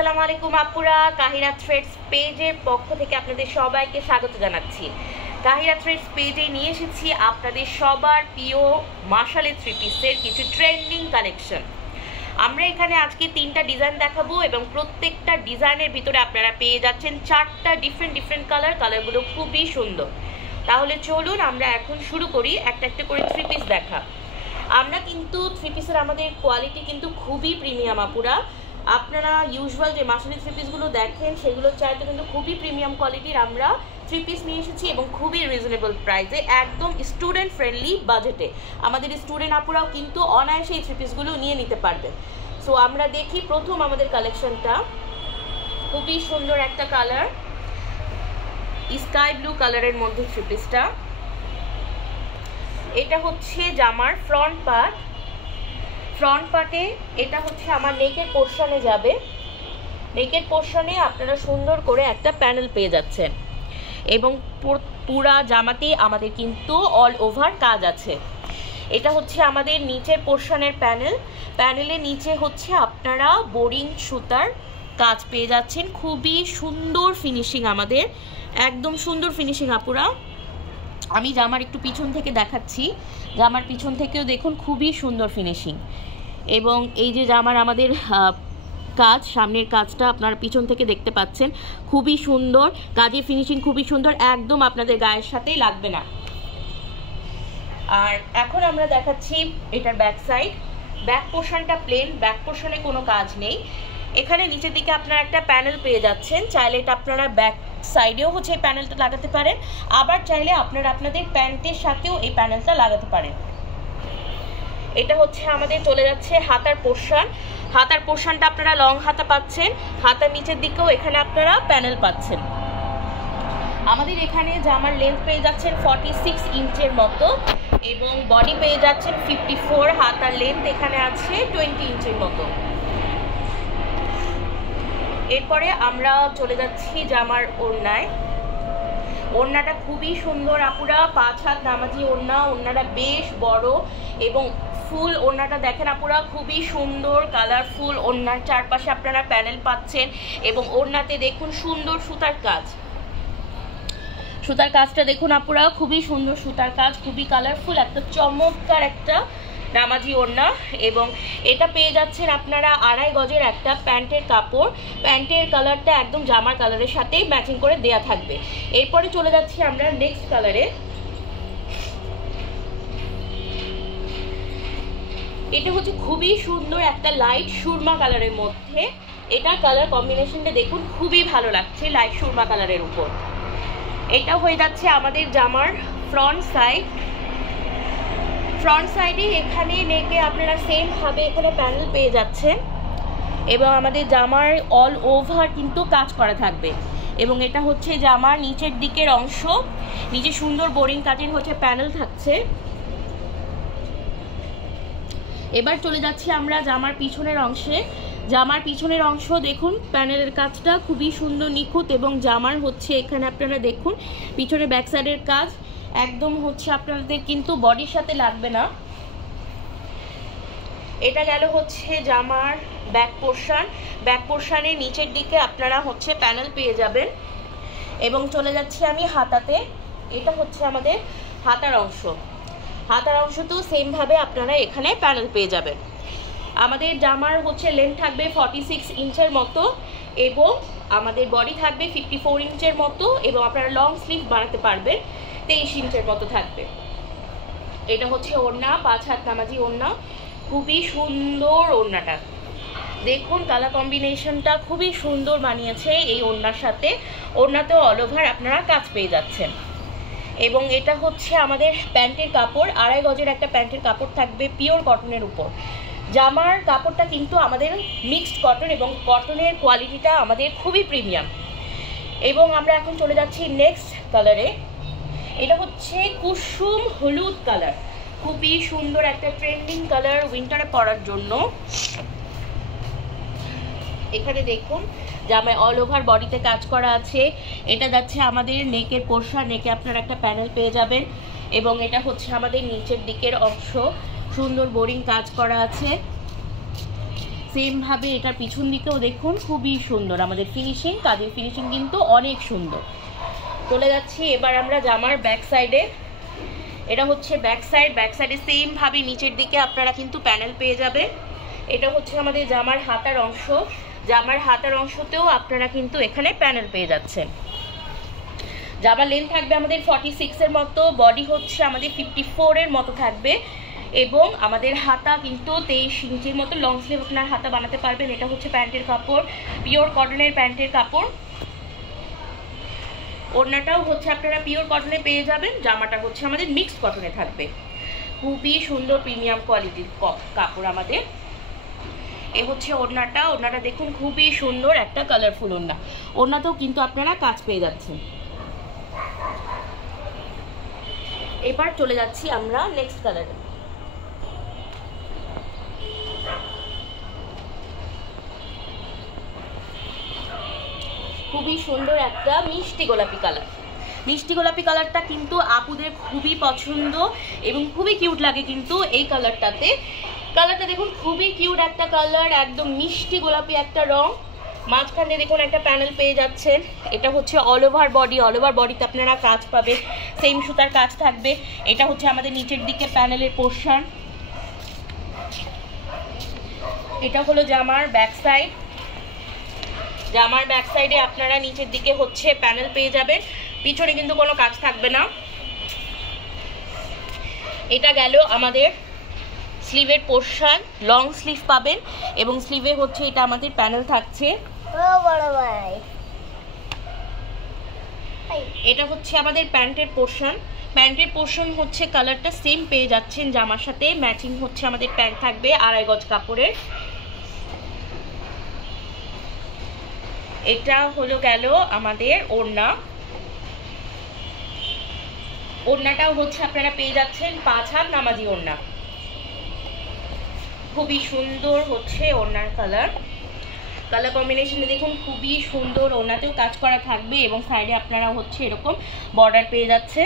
আসসালামু আলাইকুম আপুরা, কাহিরা থ্রেডস পেজের পক্ষ থেকে আপনাদের সবাইকে স্বাগত জানাচ্ছি। কাহিরা থ্রেডস পেজে নিয়ে এসেছি আপনাদের সবার প্রিয় মাশালের থ্রি পিসের কিছু ট্রেন্ডিং কালেকশন। আমরা এখানে আজকে 3টা ডিজাইন দেখাবো এবং প্রত্যেকটা ডিজাইনের ভিতরে আপনারা পেয়ে যাচ্ছেন 4টা ডিফারেন্ট কালারগুলো খুবই সুন্দর। তাহলে চলুন আমরা এখন শুরু করি একটা একটা করে থ্রি পিস দেখা। আমরা কিন্তু থ্রি পিসের আমাদের কোয়ালিটি কিন্তু খুবই প্রিমিয়াম আপুরা। আপনারা ইউজুয়াল যে মাশালের থ্রি পিসগুলো দেখেন সেগুলোর চাইতে কিন্তু খুবই প্রিমিয়াম কোয়ালিটির আমরা থ্রি পিস নিয়ে এসেছি এবং খুবই রিজনেবল প্রাইসে, একদম স্টুডেন্ট ফ্রেন্ডলি বাজেটে। আমাদের স্টুডেন্ট আপুরাও কিন্তু অনায়াসে এই থ্রি পিসগুলো নিয়ে নিতে পারবে। সো আমরা দেখি প্রথম আমাদের কালেকশনটা, খুবই সুন্দর একটা কালার, স্কাই ব্লু কালারের মধ্যে থ্রি পিসটা। এটা হচ্ছে জামার ফ্রন্ট পার্টে এটা হচ্ছে আমার নেকের পোর্শনে যাবে। নেকের পোর্শনে আপনারা সুন্দর করে একটা প্যানেল পেয়ে যাচ্ছেন এবং পুরা জামাতে আমাদের কিন্তু অল ওভার কাজ আছে। এটা হচ্ছে আমাদের নিচের পোর্শনের প্যানেলের নিচে হচ্ছে আপনারা বোরিং সুতার কাজ পেয়ে যাচ্ছেন। খুবই সুন্দর ফিনিশিং, আমাদের একদম সুন্দর ফিনিশিং আপুরা। আমি জামার একটু পিছন থেকে দেখাচ্ছি, জামার পিছন থেকেও দেখুন খুবই সুন্দর ফিনিশিং। এবং এই যে জামার আমাদের কাজ, সামনের কাজটা আপনারা পিছন থেকে দেখতে পাচ্ছেন, খুবই সুন্দর কাজের ফিনিশিং, খুবই সুন্দর, একদম আপনাদের গায়ের সাথেই লাগবে না। আর এখন আমরা দেখাচ্ছি এটার ব্যাক সাইড। ব্যাক পোর্শনটা প্লেন, ব্যাক পোর্শনে কোনো কাজ নেই। এখানে নিচের দিকে আপনারা একটা প্যানেল পেয়ে যাচ্ছেন, চাইলে এটা আপনারা ব্যাক সাইডেও হচ্ছে এই প্যানেলটা লাগাতে পারেন, আবার চাইলে আপনারা আপনাদের প্যান্টের সাথেও এই প্যানেলটা লাগাতে পারেন। এটা হচ্ছে আমাদের চলে যাচ্ছে হাতার পোর্শনটা আপনারা লং হাতা পাচ্ছেন, হাতার নিচের দিকেও এখানে আপনারা প্যানেল পাচ্ছেন। আমাদের এখানে জামার লেন্থ পেয়ে যাচ্ছেন 46 ইঞ্চের মতো এবং বডি পেয়ে যাচ্ছেন 54, হাতার লেন্থ এখানে আছে 20 ইঞ্চের মতো। এরপরে আমরা চলে যাচ্ছি জামার ওড়নায়। ওড়নাটা খুবই সুন্দর আপুরা, 5 হাত নামাজি ওড়নাটা বেশ বড় এবং ফুল ওড়নাটা দেখেন আপুরা, খুবই সুন্দর কালারফুল। ওড়নার চারপাশে আপনারা প্যানেল পাচ্ছেন এবং ওড়নাতে দেখুন সুন্দর সুতার কাজটা দেখুন আপুরা, খুবই সুন্দর সুতার কাজ, খুবই কালারফুল, একটা চমৎকার একটা নামাজি ওড়না। এবং এটা পেয়ে যাচ্ছেন আপনারা 2.5 গজের একটা প্যান্টের কাপড়। প্যান্টের কালারটা একদম জামার কালারের সাথে ম্যাচিং করে দেয়া থাকবে। এরপরে চলে যাচ্ছি আমরা নেক্সট কালারে। এটা হচ্ছে খুবই সুন্দর একটা লাইট সুরমা কালারের মধ্যে। এটা কালার কম্বিনেশনটা দেখুন খুবই ভালো লাগছে লাইট সুরমা কালারের উপর। এটা হয়ে যাচ্ছে আমাদের জামার ফ্রন্ট সাইডে এখানে নেকে আপনারা সেম ভাবে এখানে প্যানেল পেয়ে যাচ্ছেন এবং আমাদের জামার অল ওভার কিন্তু কাজ করা থাকবে। এবং এটা হচ্ছে জামার নিচের দিকের অংশ, নিচে সুন্দর বোরিং কাজের হচ্ছে প্যানেল থাকছে। এবার চলে যাচ্ছি আমরা জামার পিছনের অংশ দেখুন, প্যানেলের কাজটা খুবই সুন্দর নিখুঁত এবং জামার হচ্ছে এখানে আপনারা দেখুন পিছনে ব্যাক সাইডের কাজ একদম হচ্ছে আপনাদের কিন্তু বডির সাথে লাগবে না। এটা গেল হচ্ছে জামার ব্যাক পোর্শনের নিচের দিকে আপনারা হচ্ছে প্যানেল পেয়ে যাবেন। এবং চলে যাচ্ছি আমি হাতাতে। এটা হচ্ছে আমাদের হাতার অংশতেও সেম ভাবে আপনারা এখানে প্যানেল পেয়ে যাবেন। আমাদের জামার হচ্ছে লেন্থ থাকবে 46 ইঞ্চের মতো এবং আমাদের বডি থাকবে 54 ইঞ্চের মতো এবং আপনারা লং স্লিভ বানাতে পারবেন 23 ইঞ্চের মতো থাকবে। এটা হচ্ছে ওড়না, 5 হাত নামাজি ওড়না, খুবই সুন্দর ওড়নাটা দেখুন, কালার কম্বিনেশনটা খুবই সুন্দর বানিয়েছে এই ওড়নার সাথে। ওড়নাতেও অল ওভার আপনারা কাজ পেয়ে যাচ্ছেন। এবং এটা হচ্ছে আমাদের প্যান্টের কাপড়, 2.5 গজের একটা প্যান্টের কাপড় থাকবে পিওর কটনের উপর। জামার কাপড়টা কিন্তু আমাদের মিক্সড কটন এবং কটনের কোয়ালিটিটা আমাদের খুবই প্রিমিয়াম। এবং আমরা এখন চলে যাচ্ছি নেক্সট কালারে। এটা হচ্ছে কুসুম হলুদ কালার, খুবই সুন্দর একটা ট্রেন্ডিং কালার উইন্টারে পরার জন্য। এখানে দেখুন জামায় অল ওভার বডিতে কাজ করা আছে। এটা যাচ্ছে আমাদের নেকের পোর্শন, নেকে আপনারা একটা প্যানেল পেয়ে যাবেন এবং এটা হচ্ছে আমাদের নিচের দিকের অংশ, সুন্দর বোরিং কাজ করা আছে। সেমভাবে এটার পিছন দিকেও দেখুন খুবই সুন্দর আমাদের ফিনিশিং, কাজের ফিনিশিং কিন্তু অনেক সুন্দর। চলে যাচ্ছি এবার আমরা জামার ব্যাক সাইডে। এটা হচ্ছে ব্যাক সাইডে সেমভাবে নিচের দিকে আপনারা কিন্তু প্যানেল পেয়ে যাবে। এটা হচ্ছে আমাদের জামার হাতার অংশ, জামার হাতার অংশতেও আপনারা কিন্তু এখানে প্যানেল পেয়ে যাচ্ছেন। জামার লেন্থ থাকবে আমাদের 46-এর মতো, বডি হচ্ছে আমাদের 54-এর মতো থাকবে এবং আমাদের হাতা কিন্তু 23 ইঞ্চির মতো লং স্লিভ আপনার হাতা বানাতে পারবেন। এটা হচ্ছে প্যান্টের কাপড়, পিওর কটনের প্যান্টের কাপড়। ওড়নাটাও হচ্ছে আপনারা পিওর কটনে পেয়ে যাবেন, জামাটা হচ্ছে আমাদের মিক্সড কটনে থাকবে। খুবই সুন্দর প্রিমিয়াম কোয়ালিটির কাপড় আমাদের। এ হচ্ছে ওড়নাটা, ওড়নাটা দেখুন খুবই সুন্দর একটা কালারফুল ওড়না, ওড়নাতেও কিন্তু আপনারা কাজ পেয়ে যাচ্ছেন। এবার চলে যাচ্ছি আমরা নেক্সট কালারে। খুবই সুন্দর একটা মিষ্টি গোলাপি কালার, মিষ্টি গোলাপি কালারটা কিন্তু আপুদের খুবই পছন্দ এবং খুবই কিউট লাগে কিন্তু এই কালারটাতে। কালারটা দেখুন খুবই কিউট একটা কালার, একদম মিষ্টি গোলাপি একটা রং। মাঝখানে দেখুন একটা প্যানেল পেয়ে যাচ্ছেন। এটা হচ্ছে all over body, all over বডিতে আপনারা কাজ পাবে, সেম সুতার কাজ থাকবে। এটা হচ্ছে আমাদের নিচের দিকে প্যানেলের পোর্শন। এটা হলো জামার ব্যাক সাইড, জামার ব্যাক সাইডে আপনারা নিচের দিকে হচ্ছে প্যানেল পেয়ে যাবেন, পিছনে কিন্তু কোনো কাজ থাকবে না। এটা গেল আমাদের স্লিভের পোর্শন, লং স্লিভ পাবেন এবং স্লিভে হচ্ছে এটা আমাদের প্যানেল থাকছে। এটা হচ্ছে আমাদের প্যান্টের পোর্শন, প্যান্টের পোর্শন হচ্ছে কালারটা সেম পেয়ে যাচ্ছেন জামার সাথে, ম্যাচিং হচ্ছে আমাদের প্যান্ট থাকবে 2.5 গজ কাপড়ের। এটা হলো গেল আমাদের ওড়না, ওড়নাটাও হচ্ছে আপনারা পেয়ে যাচ্ছেন 5 হাত নামাজি ওড়না। খুবই সুন্দর হচ্ছে ওড়নার কালার, কালার কম্বিনেশনে দেখুন খুবই সুন্দর। ওড়নাতেও কাজ করা থাকবে এবং সাইডে আপনারা হচ্ছে এরকম বর্ডার পেয়ে যাচ্ছে।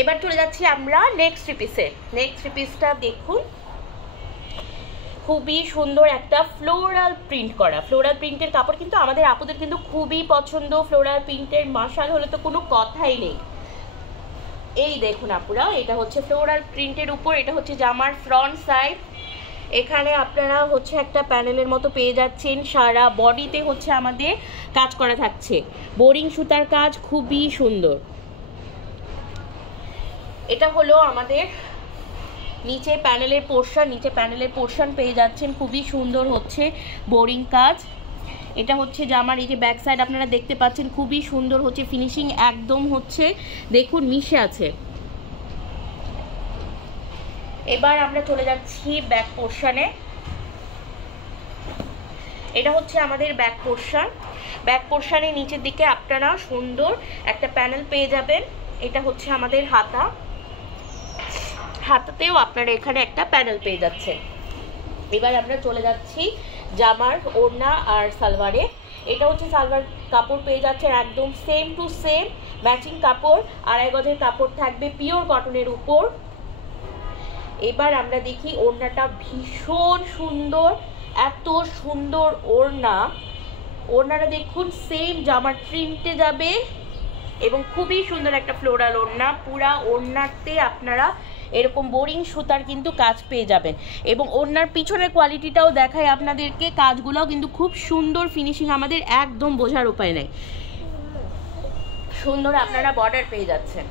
এবার চলে যাচ্ছি আমরা নেক্সট থ্রি পিসে। নেক্সট থ্রি পিসটা দেখুন খুবই সুন্দর একটা ফ্লোরাল প্রিন্ট করা, ফ্লোরাল প্রিন্টের কাপড় কিন্তু আমাদের আপুদের কিন্তু খুবই পছন্দ। ফ্লোরাল প্রিন্টের মাশাল হলে তো কোনো কথাই নেই। এই দেখুন আপুরা, এটা হচ্ছে ফ্লোরাল প্রিন্টের উপর, এটা হচ্ছে জামার ফ্রন্ট সাইড। এখানে আপনারা হচ্ছে একটা প্যানেলের মতো পেয়ে যাচ্ছেন, সারা বডিতে হচ্ছে আমাদের কাজ করা থাকছে, বোরিং সুতার কাজ, খুবই সুন্দর। এটা হলো আমাদের নিচে প্যানেলের পোর্শন, নিচে প্যানেলের পোর্শন পেয়ে যাচ্ছেন, খুবই সুন্দর হচ্ছে বোরিং কাজ। এটা হচ্ছে জামার এই যে ব্যাক সাইড আপনারা দেখতে পাচ্ছেন, খুবই সুন্দর হচ্ছে ফিনিশিং, একদম হচ্ছে দেখুন মিশে আছে। এবার আমরা চলে যাচ্ছি ব্যাক পোর্শনে। এটা হচ্ছে আমাদের ব্যাক পোর্শন, ব্যাক পোর্শনের নিচের দিকে আপনারা সুন্দর একটা প্যানেল পেয়ে যাবেন। এটা হচ্ছে আমাদের হাতা, হাতাতেও আপনারা এখানে একটা প্যানেল পেয়ে যাচ্ছেন। এবার আমরা চলে যাচ্ছি জামার ওড়না আর সালোয়ারে। এটা হচ্ছে সালোয়ার কাপড় পেয়ে যাচ্ছেন একদম সেম টু সেম ম্যাচিং কাপড়, 2.5 গজের কাপড় থাকবে পিওর কটনের উপর। এবার আমরা দেখি ওড়নাটা, ভীষণ সুন্দর, এত সুন্দর ওড়না। ওড়নাটা দেখুন সেম জামার প্রিন্টে যাবে এবং খুবই সুন্দর একটা ফ্লোরাল ওড়না। পুরা ওড়নাতে আপনারা এরকম বোরিং সুতার কিন্তু কাজ পেয়ে যাবেন এবং ওড়নার পিছনের কোয়ালিটিটাও দেখায় আপনাদেরকে, কাজগুলোও কিন্তু খুব সুন্দর ফিনিশিং, আমাদের একদম বোঝার উপায় নেই, সুন্দর আপনারা বর্ডার পেয়ে যাচ্ছেন।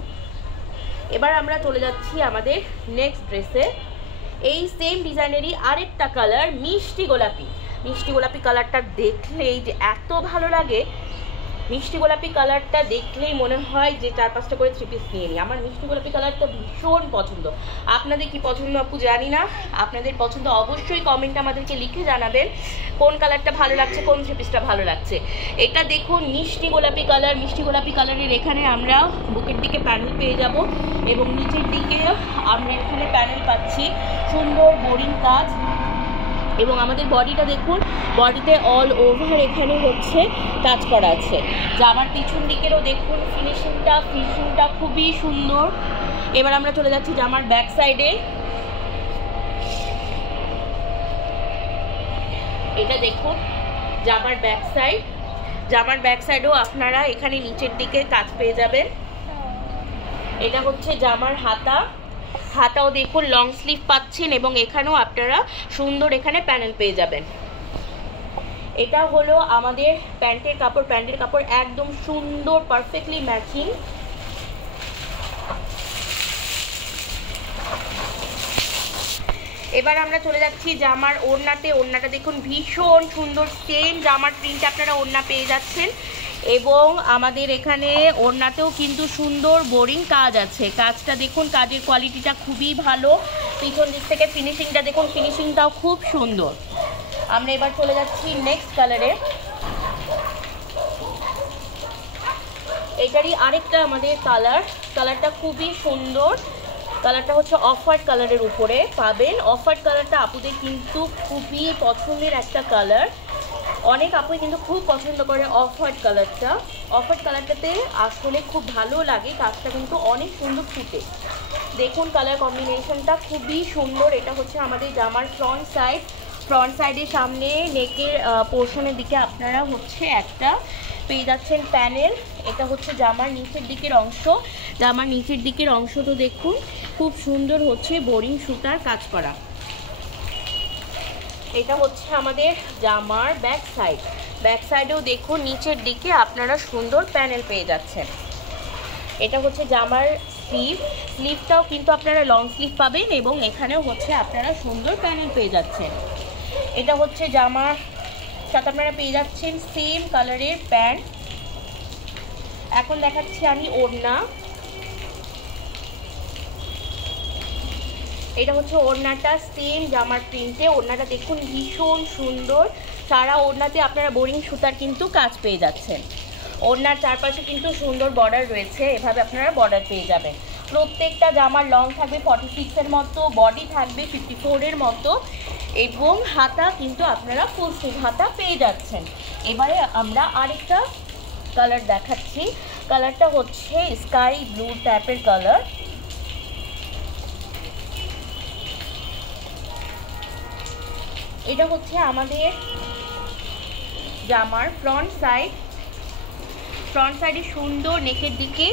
এবার আমরা চলে যাচ্ছি আমাদের নেক্সট ড্রেসে। এই সেম ডিজাইনেরই আরেকটা কালার মিষ্টি গোলাপি। মিষ্টি গোলাপি কালারটা দেখলেই যে এত ভালো লাগে, মিষ্টি গোলাপি কালারটা দেখলেই মনে হয় যে 4-5টা করে থ্রি পিস নিয়ে নিই। আমার মিষ্টি গোলাপি কালারটা ভীষণ পছন্দ। আপনাদের কি পছন্দ আপু জানি না, আপনাদের পছন্দ অবশ্যই কমেন্টে আমাদেরকে লিখে জানাবেন কোন কালারটা ভালো লাগছে, কোন থ্রি পিসটা ভালো লাগছে। এটা দেখুন মিষ্টি গোলাপি কালার, মিষ্টি গোলাপি কালারের এখানে আমরা বুকের দিকে প্যানেল পেয়ে যাব এবং নিচের দিকে আমরা এখানে প্যানেল পাচ্ছি, সুন্দর বোরিং কাজ। এবং আমাদের বডিটা দেখুন, বডিতে অল ওভার এখানে হচ্ছে কাজ করা আছে। জামার পিছন দিকেরও দেখুন ফিনিশিংটা খুবই সুন্দর। এবার আমরা চলে যাচ্ছি জামার ব্যাক সাইডে। এটা দেখুন জামার ব্যাক সাইড। জামার ব্যাক সাইডেও আপনারা এখানে নিচের দিকে কাজ পেয়ে যাবেন। এটা হচ্ছে জামার হাতা। হাতাও দেখুন লং স্লিভ পাচ্ছেন এবং এখানেও আপনারা সুন্দর এখানে প্যানেল পেয়ে যাবেন। এটা হলো আমাদের প্যান্টের কাপড়। প্যান্টের কাপড় একদম সুন্দর পারফেক্টলি ম্যাচিং। এবার আমরা চলে যাচ্ছি জামার ওড়নাতে। ওড়নাটা দেখুন ভীষণ সুন্দর, সেম জামার প্রিন্টে আপনারা ওড়না পেয়ে যাচ্ছেন এবং আমাদের এখানে ওড়নাতেও কিন্তু সুন্দর বোরিং কাজ আছে। কাজটা দেখুন, কাজের কোয়ালিটিটা খুবই ভালো। পিছন দিক থেকে ফিনিশিংটা দেখুন, ফিনিশিংটাও খুব সুন্দর। আমরা এবার চলে যাচ্ছি নেক্সট কালারে। এটারই আরেকটা আমাদের কালারটা খুবই সুন্দর। কালারটা হচ্ছে অফ হোয়াইট কালারের উপরে পাবেন। অফ হোয়াইট কালারটা আপুদের কিন্তু খুবই পছন্দের একটা কালার। অনেক আপুই কিন্তু খুব পছন্দ করে অফ হোয়াইট কালারটা। অফ হোয়াইট কালারটাতে আসলে খুব ভালো লাগে, কাজটা কিন্তু অনেক সুন্দর ফুটে। দেখুন কালার কম্বিনেশনটা খুবই সুন্দর। এটা হচ্ছে আমাদের জামার ফ্রন্ট সাইড। ফ্রন্ট সাইডের সামনে নেকের পোর্শনের দিকে আপনারা হচ্ছে একটা পেয়ে যাচ্ছেন প্যানেল। এটা হচ্ছে জামার নিচের দিকের অংশ। জামার নিচের দিকের অংশ তো দেখুন খুব সুন্দর হচ্ছে বোরিং সুতার কাজ করা। এটা হচ্ছে আমাদের জামার ব্যাক সাইড। ব্যাক সাইডেও দেখুন নিচের দিকে আপনারা সুন্দর প্যানেল পেয়ে যাচ্ছেন। এটা হচ্ছে জামার স্লিভ। স্লিভটাও কিন্তু আপনারা লং স্লিভ পাবেন এবং এখানেও হচ্ছে আপনারা সুন্দর প্যানেল পেয়ে যাচ্ছেন। এটা হচ্ছে জামার সাথে আপনারা পেয়ে যাচ্ছেন সেম কালারের প্যান্ট। এখন দেখাচ্ছি আমি ওড়না। এটা হচ্ছে ওড়নাটা সেম জামার প্রিন্টে। ওড়নাটা দেখুন ভীষণ সুন্দর। সারা ওড়নাতে আপনারা বোরিং সুতার কিন্তু কাজ পেয়ে যাচ্ছেন। ওড়নার চারপাশে কিন্তু সুন্দর বর্ডার রয়েছে, এভাবে আপনারা বর্ডার পেয়ে যাবেন। প্রত্যেকটা জামার লং থাকবে 46-এর মতো, বডি থাকবে 54-এর মতো এবং হাতা কিন্তু আপনারা ফুল স্লিভ হাতা পেয়ে যাচ্ছেন। এবারে আমরা আরেকটা কালার দেখাচ্ছি। কালারটা হচ্ছে স্কাই ব্লু টাইপের কালার। এটা হচ্ছে আমাদের জামার ফ্রন্ট সাইড। ফ্রন্ট সাইডে সুন্দর নেকের দিকে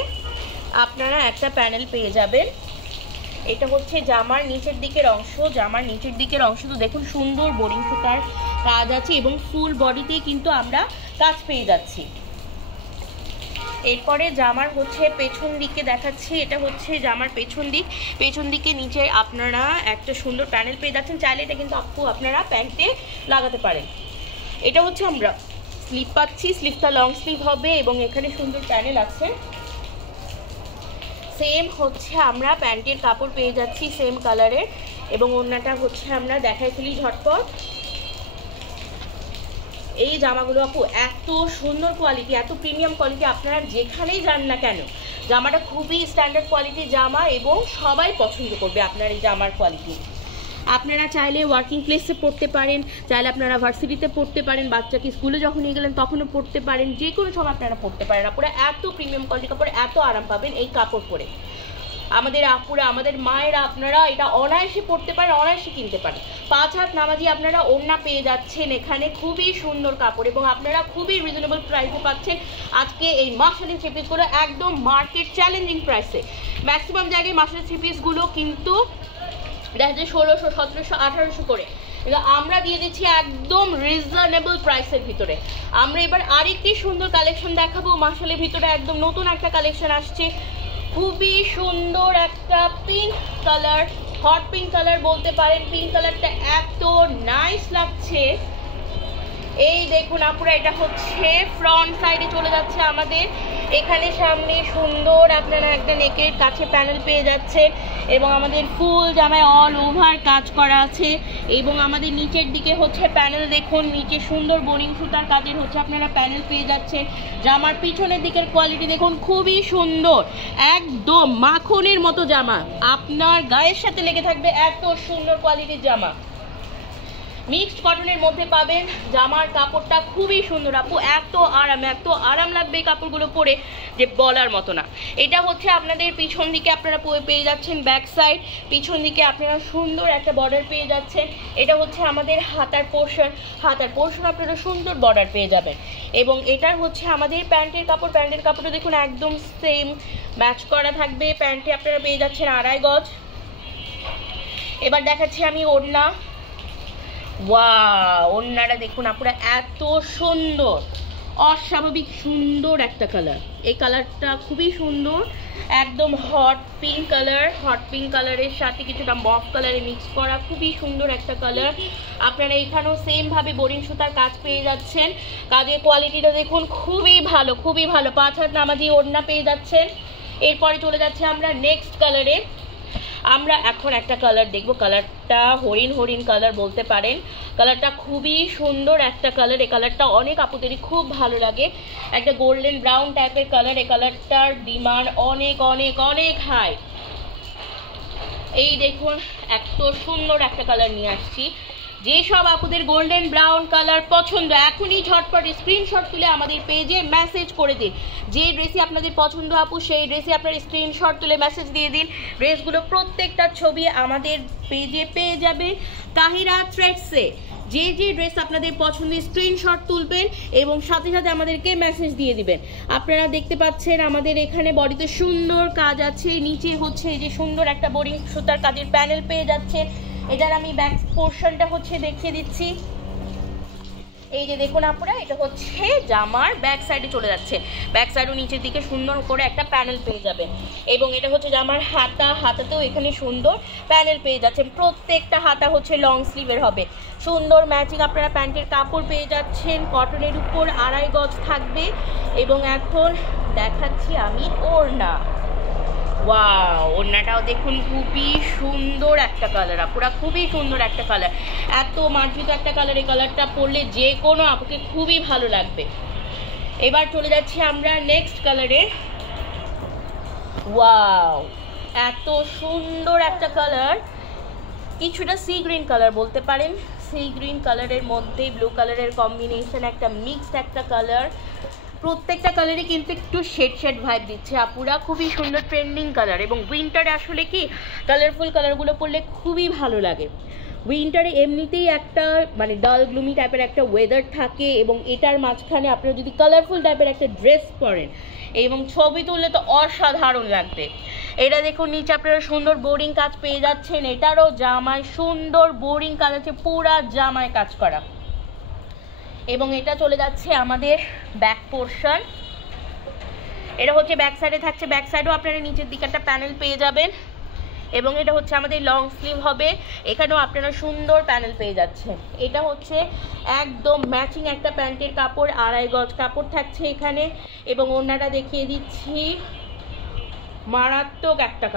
আপনারা একটা প্যানেল পেয়ে যাবেন। এটা হচ্ছে জামার নিচের দিকের অংশ। জামার নিচের দিকের অংশ তো দেখুন সুন্দর বোরিং সুতার কাজ আছে এবং ফুল বডিতে কিন্তু আমরা কাজ পেয়ে যাচ্ছি। এরপরে জামার হচ্ছে পেছন দিকে দেখাচ্ছি। এটা হচ্ছে জামার পেছন দিক। পেছন দিকে নিচে আপনারা একটা সুন্দর প্যানেল পেয়ে যাচ্ছেন। চাইলে এটা কিন্তু আপনারা প্যান্টে লাগাতে পারেন। এটা হচ্ছে আমরা স্লিভ পাচ্ছি। স্লিভটা লং স্লিভ হবে এবং এখানে সুন্দর প্যানেল আছে। সেম হচ্ছে আমরা প্যান্টের কাপড় পেয়ে যাচ্ছি সেম কালারের এবং ওড়নাটা হচ্ছে আমরা দেখাই ফেলি ঝটপট। এই জামাগুলো আপু এত সুন্দর কোয়ালিটি, এত প্রিমিয়াম কোয়ালিটি, আপনারা যেখানেই যান না কেন জামাটা খুবই স্ট্যান্ডার্ড কোয়ালিটির জামা এবং সবাই পছন্দ করবে আপনার এই জামার কোয়ালিটি। আপনারা চাইলে ওয়ার্কিং প্লেসে পড়তে পারেন, চাইলে আপনারা ভার্সিটিতে পড়তে পারেন, বাচ্চাকে স্কুলে যখন নিয়ে গেলেন তখনও পড়তে পারেন, যে কোনো সময় আপনারা পড়তে পারেন। আপনারা এত প্রিমিয়াম কোয়ালিটির কাপড়, এত আরাম পাবেন এই কাপড় পরে। আমাদের আপুরা, আমাদের মায়েরা আপনারা এটা অনায়াসে পড়তে পারেন, অনায়াসে কিনতে পারেন। 5 হাত নামাজি আপনারা ওড়না পেয়ে যাচ্ছেন এখানে, খুবই সুন্দর কাপড় এবং আপনারা খুবই রিজনেবল প্রাইসে পাচ্ছেন আজকে এই মাশরাফি থ্রি পিসগুলো একদম মার্কেট চ্যালেঞ্জিং প্রাইসে। ম্যাক্সিমাম জায়গায় মাশরাফি থ্রি পিসগুলো কিন্তু দেখা যায় 1600, 1700, 1800 করে, কিন্তু আমরা দিয়ে দিচ্ছি একদম রিজনেবল প্রাইসের ভিতরে। আমরা এবার আরেকটি সুন্দর কালেকশন দেখাবো। মাশরাফির ভিতরে একদম নতুন একটা কালেকশন আসছে, খুবই সুন্দর একটা pink colour, hot pink colour বলতে পারেন। পিঙ্ক কালারটা এত নাইস লাগছে। এই দেখুন আপুরা, এটা হচ্ছে ফ্রন্ট সাইডে চলে যাচ্ছে আমাদের। এখানে সামনে সুন্দর আপনারা একটা নেকের কাছে প্যানেল পেয়ে যাচ্ছে এবং আমাদের ফুল জামায় অল ওভার কাজ করা আছে এবং আমাদের নিচের দিকে হচ্ছে প্যানেল দেখুন, নিচে সুন্দর বোরিং সুতার কাজের হচ্ছে আপনারা প্যানেল পেয়ে যাচ্ছেন। জামার পিছনের দিকের কোয়ালিটি দেখুন খুবই সুন্দর, একদম মাখনের মতো জামা, আপনার গায়ের সাথে লেগে থাকবে, এত সুন্দর কোয়ালিটির জামা। মিক্সড কটনের মধ্যে পাবেন। জামার কাপড়টা খুবই সুন্দর আপু, এত আরাম লাগবে এই কাপড়গুলো পরে যে বলার মতো না। এটা হচ্ছে আপনাদের পিছন দিকে আপনারা পেয়ে যাচ্ছেন ব্যাক সাইড, পিছন দিকে আপনারা সুন্দর একটা বর্ডার পেয়ে যাচ্ছেন। এটা হচ্ছে আমাদের হাতার পোর্শন আপনারা সুন্দর বর্ডার পেয়ে যাবেন। এবং এটার হচ্ছে আমাদের প্যান্টের কাপড়টা দেখুন একদম সেম ম্যাচ করা থাকবে। প্যান্টে আপনারা পেয়ে যাচ্ছেন 2.5 গজ। এবার দেখাচ্ছি আমি ওড়না। ওয়াও, ওড়নাটা দেখুন আপনারা, এত সুন্দর, অস্বাভাবিক সুন্দর একটা কালার। এই কালারটা খুবই সুন্দর, একদম হট পিঙ্ক কালারের সাথে কিছুটা মফ কালারে মিক্স করা, খুবই সুন্দর একটা কালার। আপনারা এখানেও সেম ভাবে বোরিং সুতার কাজ পেয়ে যাচ্ছেন। কাজের কোয়ালিটিটা দেখুন খুবই ভালো 5 হাত নামাজি ওড়না পেয়ে যাচ্ছেন। এরপরে চলে যাচ্ছে আমরা নেক্সট কালারে। আমরা এখন একটা কালার দেখবো, কালারটা হরিণ কালার বলতে পারেন। কালারটা খুবই সুন্দর একটা কালার, এই কালারটা অনেক আপুদেরই খুব ভালো লাগে। একটা গোল্ডেন ব্রাউন টাইপের কালার, এই কালারটার ডিমান্ড অনেক হাই। এই দেখুন এত সুন্দর একটা কালার নিয়ে আসছি। যেসব আপুদের গোল্ডেন ব্রাউন কালার পছন্দ এখনই ঝটপট স্ক্রিনশট তুলে আমাদের পেজে মেসেজ করে দিন। যে ড্রেসই আপনাদের পছন্দ আপু সেই ড্রেসে আপনার স্ক্রিনশট তুলে মেসেজ দিয়ে দিন। ড্রেসগুলো প্রত্যেকটা ছবি আমাদের পেজে পেয়ে যাবেন তাহিরা থ্রেডসে। যে ড্রেস আপনাদের পছন্দের স্ক্রিনশট তুলবেন এবং সাথে আমাদেরকে মেসেজ দিয়ে দিবেন। আপনারা দেখতে পাচ্ছেন আমাদের এখানে বডিতে সুন্দর কাজ আছে, নিচে হচ্ছে এই যে সুন্দর একটা বোরিং সুতার কাজের প্যানেল পেয়ে যাচ্ছেন। এটার আমি ব্যাক পোর্শনটা হচ্ছে দেখিয়ে দিচ্ছি। এই যে দেখুন আপনারা, এটা হচ্ছে জামার ব্যাক সাইডে চলে যাচ্ছে। ব্যাক সাইডও নিচের দিকে সুন্দর করে একটা প্যানেল পেয়ে যাবেন। এবং এটা হচ্ছে জামার হাতাতেও এখানে সুন্দর প্যানেল পেয়ে যাচ্ছেন। প্রত্যেকটা হাতা হচ্ছে লং স্লিভের হবে। সুন্দর ম্যাচিং আপনারা প্যান্টের কাপড় পেয়ে যাচ্ছেন। কটনের উপর 2.5 গজ থাকবে। এবং এখন দেখাচ্ছি আমি ওড়না। ওয়াও, ওড়নাটাও দেখুন খুবই সুন্দর একটা কালার আপুরা, খুবই সুন্দর একটা কালার, এত মার্জিত একটা কালার। এই কালারটা পরলে যে কোনো আপুকে খুবই ভালো লাগবে। এবার চলে যাচ্ছি আমরা নেক্সট কালারে। ওয়াও, এত সুন্দর একটা কালার, কিছুটা সি গ্রিন কালার বলতে পারেন। সি গ্রিন কালারের মধ্যে ব্লু কালারের কম্বিনেশন, একটা মিক্সড একটা কালার। প্রত্যেকটা কালারই কিন্তু একটু শেড ভাইব দিচ্ছে আপুরা, খুবই সুন্দর ট্রেন্ডিং কালার। এবং উইন্টারে আসলে কি কালারফুল কালারগুলো পরলে খুবই ভালো লাগে। উইন্টারে এমনিতেই একটা মানে ডাল গ্লুমি টাইপের একটা ওয়েদার থাকে, এবং এটার মাঝখানে আপনারা যদি কালারফুল টাইপের একটা ড্রেস পরেন এবং ছবি তুললে তো অসাধারণ লাগবে। এটা দেখুন নিচে আপনারা সুন্দর বোরিং কাজ পেয়ে যাচ্ছেন। এটারও জামায় সুন্দর বোরিং কাজ আছে, পুরা জামায় কাজ করা। এবং এটা চলে যাচ্ছে আমাদের ব্যাক পোর্শন। এটা হচ্ছে ব্যাক সাইডে থাকছে, ব্যাক সাইডেও আপনারা নিচের দিকে একটা প্যানেল পেয়ে যাবেন। এবং এটা হচ্ছে আমাদের লং স্লিভ হবে, এখানেও আপনারা সুন্দর প্যানেল পেয়ে যাচ্ছেন। এটা হচ্ছে একদম ম্যাচিং একটা প্যান্টের কাপড়, 2.5 গজ কাপড় থাকছে এখানে। এবং ওড়নাটা দেখিয়ে দিচ্ছি, মারাত্মক একটা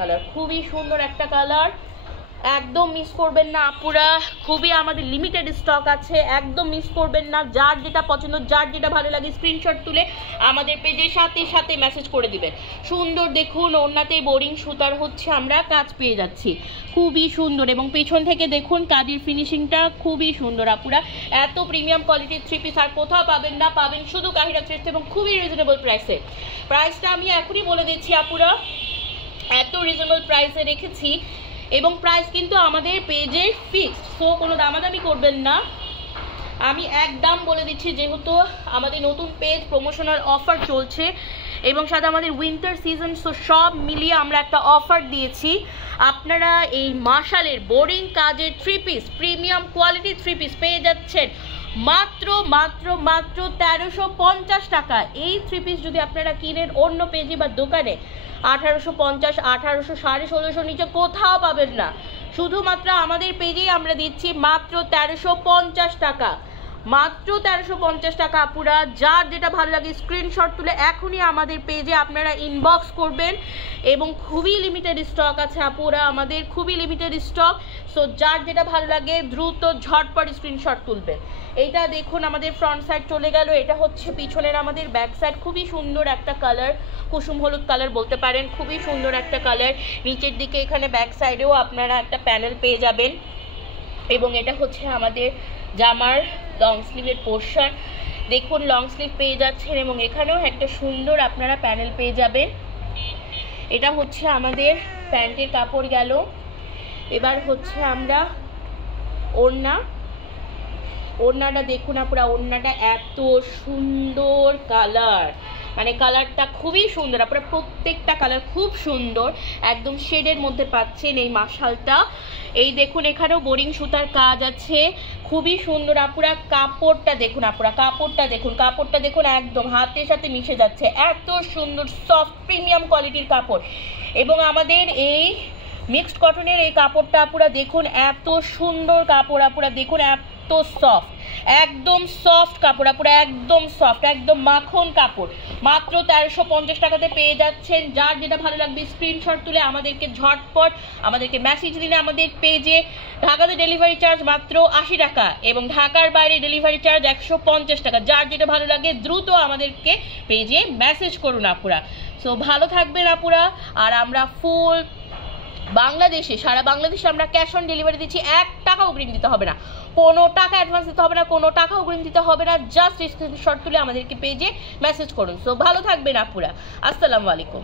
কালার, খুবই সুন্দর একটা কালার। একদম মিস করবেন না আপুরা, খুবই আমাদের লিমিটেড স্টক আছে, একদম মিস করবেন না। যার যেটা পছন্দ, যার যেটা ভালো লাগে স্ক্রিনশট তুলে আমাদের পেজে সাথে মেসেজ করে দিবেন। সুন্দর দেখুন ওড়নাতে বোরিং সুতার হচ্ছে আমরা কাজ পেয়ে যাচ্ছি, খুবই সুন্দর। এবং পেছন থেকে দেখুন কাজের ফিনিশিংটা খুবই সুন্দর আপুরা। এত প্রিমিয়াম কোয়ালিটির 3 পিস আর কোথাও পাবেন না, পাবেন শুধু কাহিরা থ্রেডস এবং খুবই রিজনেবল প্রাইসে। প্রাইসটা আমি এখনই বলে দিচ্ছি আপুরা, এত রিজনেবল প্রাইসে রেখেছি। এবং প্রাইস কিন্তু আমাদের পেজে ফিক্সড, সো কোনো দামাদামি করবেন না। আমি একদম বলে দিচ্ছি, যেহেতু আমাদের নতুন পেজ প্রমোশনাল অফার চলছে এবং সাথে আমাদের উইন্টার সিজন, সো সব মিলিয়ে আমরা একটা অফার দিয়েছি। আপনারা এই মার্শালের বোরিং কাজের 3 পিস প্রিমিয়াম কোয়ালিটির 3 পিস পেয়ে যাচ্ছেন মাত্র 1350 টাকা। এই 3 পিস যদি আপনারা কিনেন অন্য পেজে বা দোকানে 1850, 1800, 1650 নিচে কোথাও পাবেন না। শুধুমাত্র আমাদের পেজেই আমরা দিচ্ছি মাত্র 1350 টাকা, মাত্র 1350 টাকা আপুরা। যার যেটা ভালো লাগে স্ক্রিনশট তুলে এখনই আমাদের পেজে আপনারা ইনবক্স করবেন। এবং খুবই লিমিটেড স্টক আছে আপুরা, আমাদের খুবই লিমিটেড স্টক। সো যার যেটা ভালো লাগে দ্রুত ঝটপট স্ক্রিনশট তুলবেন। এইটা দেখুন আমাদের ফ্রন্ট সাইড চলে গেল, এটা হচ্ছে পিছনের আমাদের ব্যাক সাইড। খুবই সুন্দর একটা কালার, কুসুম হলুদ কালার বলতে পারেন, খুবই সুন্দর একটা কালার। নিচের দিকে এখানে ব্যাক সাইডেও আপনারা একটা প্যানেল পেয়ে যাবেন। এবং এটা হচ্ছে আমাদের জামার লং স্লিভের পোর্শন। দেখুন লং স্লিভ পেয়ে যাচ্ছেন এবং এখানেও একটা সুন্দর আপনারা প্যানেল পেয়ে যাবেন। এটা হচ্ছে আমাদের প্যান্টের কাপড় গেল। এবার হচ্ছে আমরা ওড়নাটা দেখুন আপনারা, ওড়নাটা এত সুন্দর কালার, মানে কালারটা খুবই সুন্দর, আপনারা প্রত্যেকটা কালার খুব সুন্দর, একদম শেডের মধ্যে পাচ্ছেন এই মাশালটা। এই দেখুন এখানেও বোরিং সুতার কাজ আছে, খুবই সুন্দর আপুরা। কাপড়টা দেখুন আপুরা, কাপড়টা দেখুন একদম হাতের সাথে মিশে যাচ্ছে, এত সুন্দর সফট প্রিমিয়াম কোয়ালিটির কাপড়। এবং আমাদের এই মিক্সড কটনের এই কাপড়টা আপুরা দেখুন এত সুন্দর কাপড়, আপুরা দেখুন এত সফট, একদম সফট কাপড় আপুরা, একদম সফট, একদম মাখন কাপড়। মাত্র 1350 টাকাতে পেয়ে যাচ্ছেন। যার যেটা ভালো লাগবে স্ক্রিনশট তুলে আমাদেরকে ঝটপট আমাদেরকে মেসেজ দিলে আমাদের পেজে। ঢাকাতে ডেলিভারি চার্জ মাত্র 80 টাকা এবং ঢাকার বাইরে ডেলিভারি চার্জ 150 টাকা। যার যেটা ভালো লাগে দ্রুত আমাদেরকে পেজে মেসেজ করুন আপুরা। সো ভালো থাকবেন আপুরা। আর আমরা ফুল বাংলাদেশে, সারা বাংলাদেশে আমরা ক্যাশ অন ডেলিভারি দিচ্ছি। 1 টাকা অগ্রিম দিতে হবে না, কোনো টাকা অ্যাডভান্স দিতে হবে না, কোনো টাকা অগ্রিম দিতে হবে না, জাস্ট স্ক্রিনশট তুলে আমাদেরকে পেজে মেসেজ করুন। সো ভালো থাকবেন আপুরা, আসসালামু আলাইকুম।